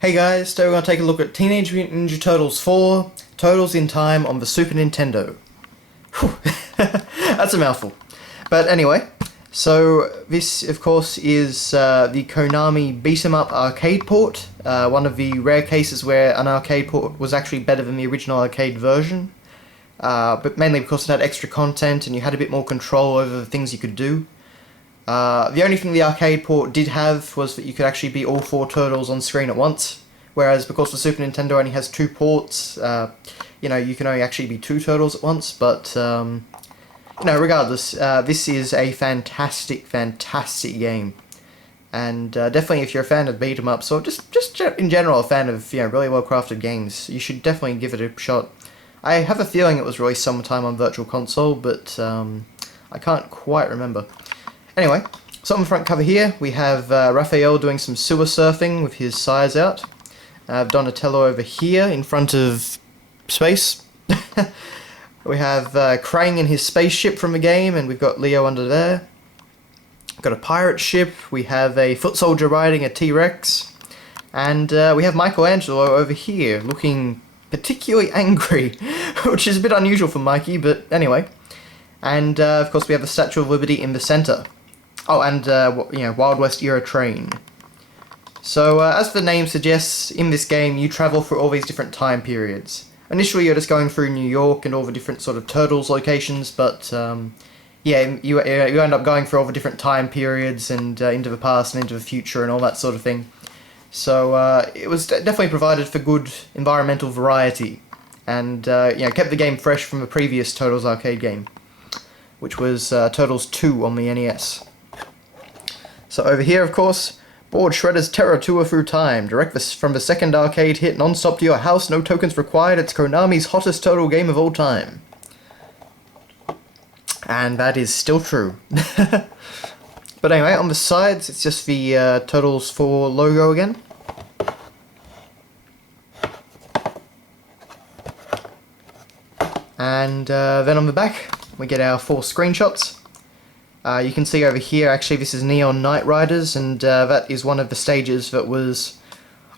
Hey guys, today we're going to take a look at Teenage Mutant Ninja Turtles 4, Turtles in Time on the Super Nintendo. Whew. That's a mouthful. But anyway, so this of course is the Konami Beat 'em Up arcade port, one of the rare cases where an arcade port was actually better than the original arcade version, but mainly because it had extra content and you had a bit more control over the things you could do. The only thing the arcade port did have was that you could actually be all four turtles on screen at once, whereas because the Super Nintendo only has two ports, you can only actually be two turtles at once, but, regardless, this is a fantastic, fantastic game. And definitely if you're a fan of beat 'em ups, or just in general a fan of really well-crafted games, you should definitely give it a shot. I have a feeling it was released sometime on Virtual Console, but I can't quite remember. Anyway, so on the front cover here, we have Raphael doing some sewer surfing with his sides out. Donatello over here in front of space. We have Krang in his spaceship from the game, and we've got Leo under there. Got a pirate ship, we have a foot soldier riding a T-Rex, and we have Michelangelo over here looking particularly angry, which is a bit unusual for Mikey, but anyway. And of course we have the Statue of Liberty in the center. Oh, and, Wild West era train. So, as the name suggests, in this game you travel through all these different time periods. Initially you're just going through New York and all the different sort of Turtles locations, but, you end up going through all the different time periods and into the past and into the future and all that sort of thing. So, it was definitely provided for good environmental variety, and, kept the game fresh from the previous Turtles arcade game, which was Turtles 2 on the NES. So over here, of course, board Shredder's Terror Tour Through Time, direct from the second arcade hit, non-stop to your house, no tokens required, it's Konami's hottest turtle game of all time. And that is still true. But anyway, on the sides, it's just the Turtles 4 logo again. And then on the back, we get our 4 screenshots. You can see over here, actually, this is Neon Knight Riders, and that is one of the stages that was...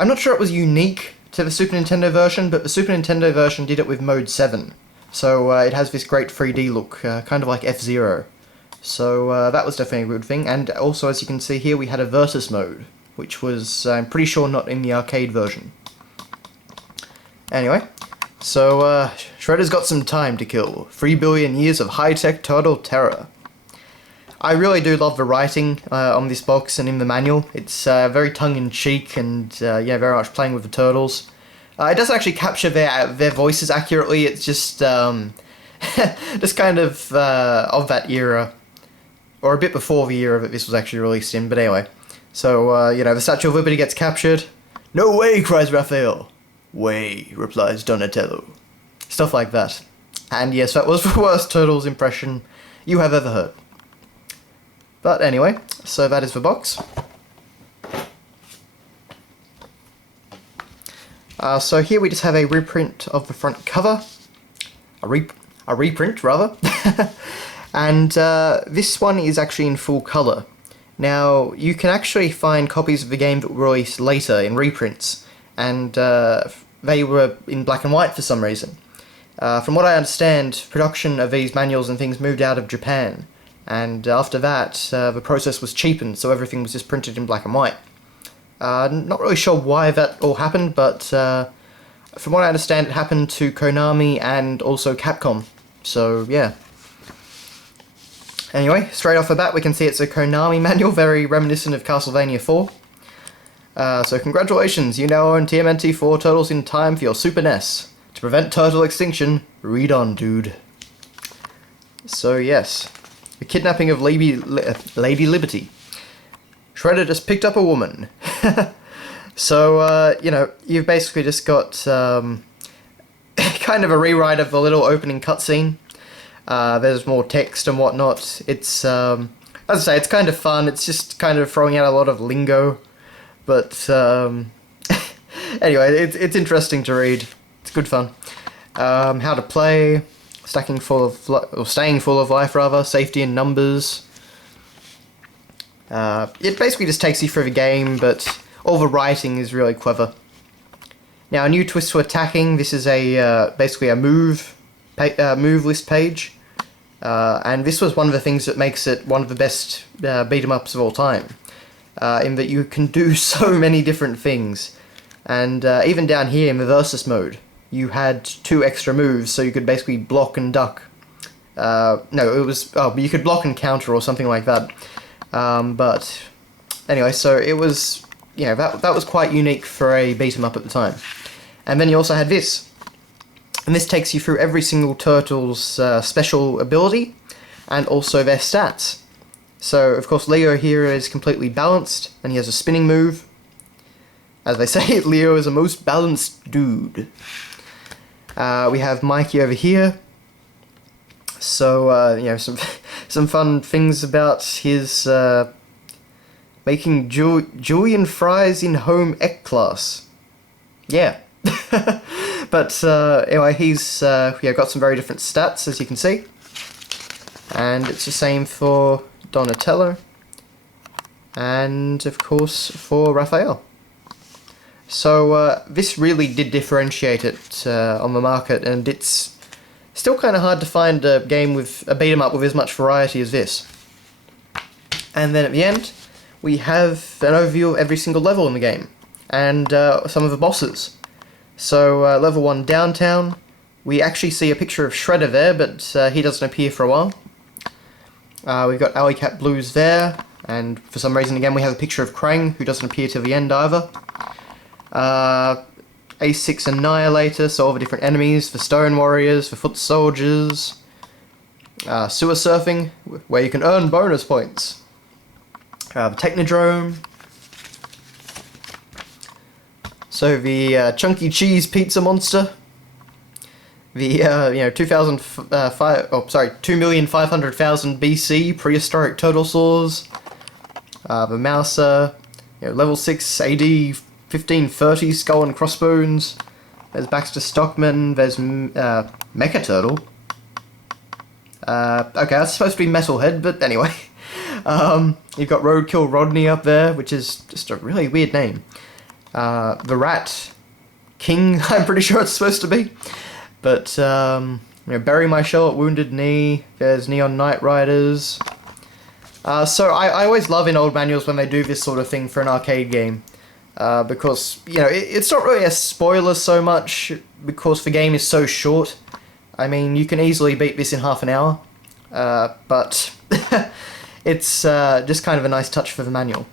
I'm not sure it was unique to the Super Nintendo version, but the Super Nintendo version did it with Mode 7. So it has this great 3D look, kind of like F-Zero. So that was definitely a good thing, and also, as you can see here, we had a Versus mode, which was, I'm pretty sure, not in the arcade version. Anyway, so Shredder's got some time to kill. 3 billion years of high-tech turtle terror. I really do love the writing on this box and in the manual. It's very tongue-in-cheek and, very much playing with the turtles. It doesn't actually capture their voices accurately, it's just, just kind of that era, or a bit before the era that this was actually released in, but anyway. So, the Statue of Liberty gets captured. "No way," cries Raphael. "Way," replies Donatello. Stuff like that. And yes, that was the worst Turtles impression you have ever heard. But anyway, so that is the box. So here we just have a reprint of the front cover. A reprint, rather. And this one is actually in full colour. Now, you can actually find copies of the game that were released later in reprints, and they were in black and white for some reason. From what I understand, production of these manuals and things moved out of Japan. And after that, the process was cheapened, so everything was just printed in black and white. Not really sure why that all happened, but from what I understand, it happened to Konami and also Capcom. So, yeah. Anyway, straight off the bat, we can see it's a Konami Manual, very reminiscent of Castlevania 4. So congratulations, you now own TMNT 4 Turtles in Time for your Super NES. To prevent turtle extinction, read on, dude. So, yes. The kidnapping of Lady Liberty. Shredder just picked up a woman. So, you've basically just got kind of a rewrite of the little opening cutscene. There's more text and whatnot. It's, as I say, it's kind of fun. It's just kind of throwing out a lot of lingo. But, anyway, it's interesting to read. It's good fun. How to play... staying full of life, rather, safety in numbers. It basically just takes you through the game, but all the writing is really clever. Now, a new twist to attacking. This is a basically a move list page, and this was one of the things that makes it one of the best beat 'em ups of all time, in that you can do so many different things, and even down here in the versus mode, you had 2 extra moves, so you could basically block and duck. No, it was you could block and counter or something like that. But anyway, so it was, that was quite unique for a beat 'em up at the time. And then you also had this. And this takes you through every single turtle's special ability, and also their stats. So, of course, Leo here is completely balanced, and he has a spinning move. As they say, Leo is a most balanced dude. We have Mikey over here. So, some fun things about his making Julian fries in home ec class. Yeah. But anyway, he's got some very different stats, as you can see. And it's the same for Donatello. And, of course, for Raphael. So this really did differentiate it on the market, and it's still kind of hard to find a game with a beat 'em up with as much variety as this. And then at the end, we have an overview of every single level in the game, and some of the bosses. So level 1 downtown, we actually see a picture of Shredder there, but he doesn't appear for a while. We've got Alley Cat Blues there, and for some reason again we have a picture of Krang, who doesn't appear till the end either. A6 Annihilator, so all the different enemies, the Stone Warriors, the Foot Soldiers. Sewer Surfing, where you can earn bonus points. The Technodrome. So the Chunky Cheese Pizza Monster. The 2,500,000 BC prehistoric turtle saws. The Mouser. Level 6 AD 1530 Skull and Crossbones. There's Baxter Stockman. There's Mecha Turtle. Okay, that's supposed to be Metalhead, but anyway. You've got Roadkill Rodney up there, which is just a really weird name. The Rat King, I'm pretty sure it's supposed to be. But, Bury My Shell at Wounded Knee. There's Neon Knight Riders. So I always love in old manuals when they do this sort of thing for an arcade game. Because, it's not really a spoiler so much, because the game is so short. I mean, you can easily beat this in half an hour. But it's just kind of a nice touch for the manual.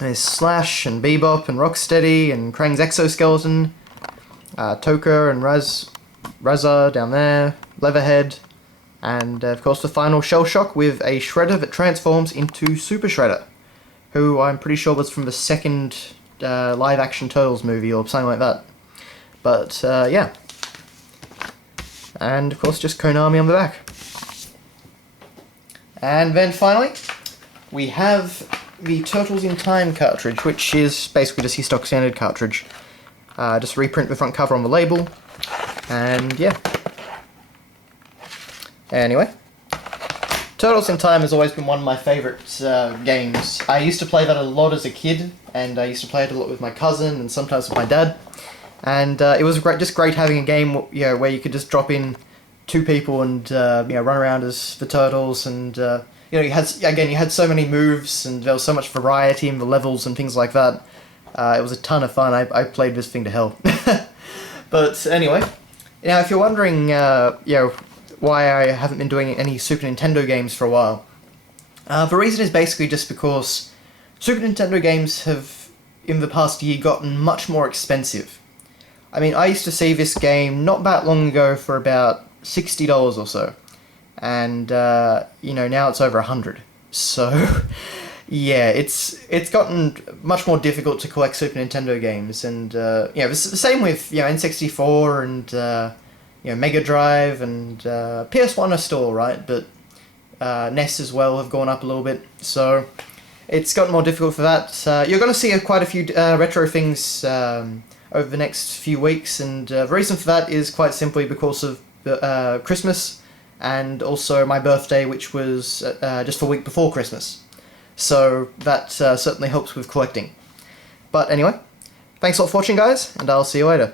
There's Slash and Bebop and Rocksteady and Krang's Exoskeleton, Toka and Razza down there, Leatherhead, and of course the final Shell Shock with a Shredder that transforms into Super Shredder, who I'm pretty sure was from the second live-action Turtles movie or something like that. But yeah. And of course just Konami on the back. And then finally, we have the Turtles in Time cartridge, which is basically just your stock standard cartridge. Just reprint the front cover on the label, and yeah. Anyway, Turtles in Time has always been one of my favourite games. I used to play that a lot as a kid, and I used to play it a lot with my cousin and sometimes with my dad. And it was just great having a game where you could just drop in 2 people and run around as the Turtles, and you had so many moves, and there was so much variety in the levels and things like that. It was a ton of fun. I played this thing to hell. But anyway, now if you're wondering, why I haven't been doing any Super Nintendo games for a while, the reason is basically just because Super Nintendo games have, in the past year, gotten much more expensive. I mean, I used to see this game not that long ago for about $60 or so, and now it's over $100. So yeah, it's gotten much more difficult to collect Super Nintendo games, and it's the same with N64 and Mega Drive and PS1 are still alright, but NES as well have gone up a little bit, so it's gotten more difficult for that. You're going to see quite a few retro things over the next few weeks, and the reason for that is quite simply because of Christmas, and also my birthday, which was just a week before Christmas. So that certainly helps with collecting. But anyway, Thanks a lot for watching, guys, and I'll see you later.